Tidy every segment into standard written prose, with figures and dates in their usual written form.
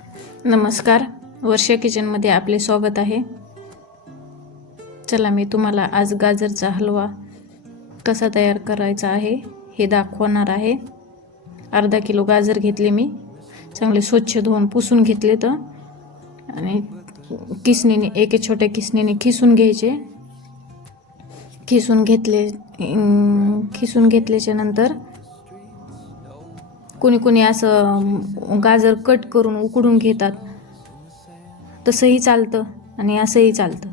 नमस्कार, वर्षा किचनमध्ये आपले स्वागत आहे। चला मी तुम्हाला आज गाजरचा हलवा कसा तयार करायचा आहे हे दाखवणार आहे। अर्धा किलो गाजर घेतले मी, चांगले स्वच्छ धुवून पुसून घेतले तर आणि किसणीने एक छोट्या किसणीने खिसून घ्यायचे। खिसून घेतल्याच्या नंतर कोणी असं गाजर कट करून उकडून घेतात, तसंही चालतं आणि असंही चालतं।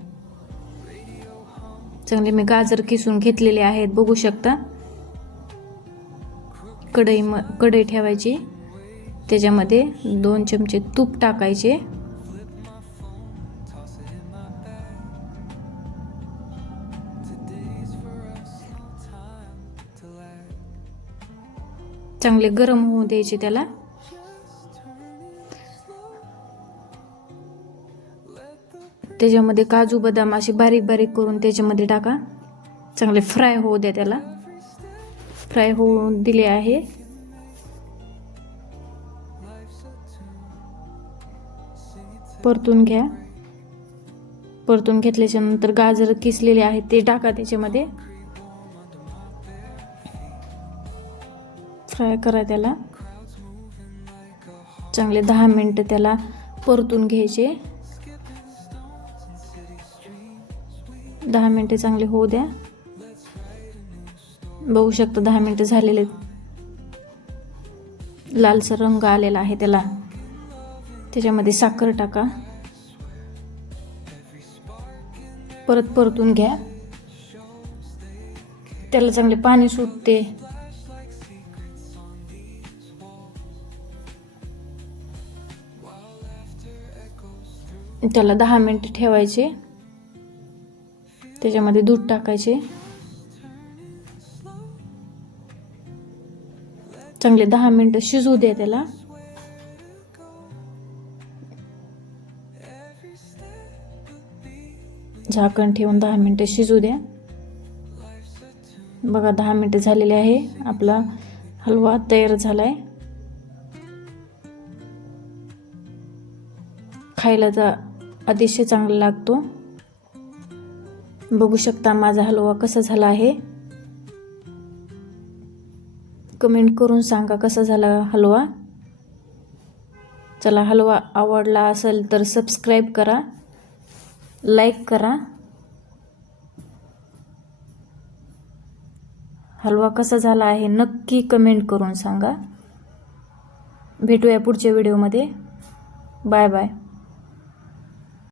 चांगले मी गाजर किसून घेतलेले आहेत, बघू शकता। कढई ठेवायची, त्याच्यामध्ये 2 चमचे तूप टाकायचे। चांगले गरम होऊ द्यायचे त्याला। त्याच्यामध्ये काजू बदाम असे बारीक बारीक करून त्याच्यामध्ये टाका। चांगले फ्राय होऊ द्या त्याला। फ्राय होऊ दिले आहे। परतून घ्या। परतून घेतल्याच्या नंतर गाजर किसलेले आहेत ते टाका त्याच्यामध्ये। फ्राय करा त्याला। चांगले 10 मिनिट त्याला परतून घ्यायचे। 10 मिनिटे चांगले होऊ द्या। बघू शकता 10 मिनिट झालेले, लालसर रंग आलेला आहे त्याला। त्याच्यामध्ये साखर टाका, परत परतून घ्या। त्याला चांगले पाणी सुटते। त्याला 10 मिनिट ठेवायचे। त्याच्यामध्ये दूध टाकायचे। चांगले 10 मिनिट शिजू द्या त्याला। झाकण ठेवून 10 मिनिट शिजू द्या। बघा 10 मिनिट झालेले आहे, आपला हलवा तयार झालाय। खायला तर अतिशय चांगला लागतो। बघू शकता माझा हलवा कसा झाला आहे। कमेंट करून सांगा कसा झाला हलवा। चला, हलवा आवडला असेल तर सबस्क्राईब करा, लाईक करा। हलवा कसा झाला आहे नक्की कमेंट करून सांगा। भेटूया पुढच्या व्हिडिओमध्ये। Bye bye.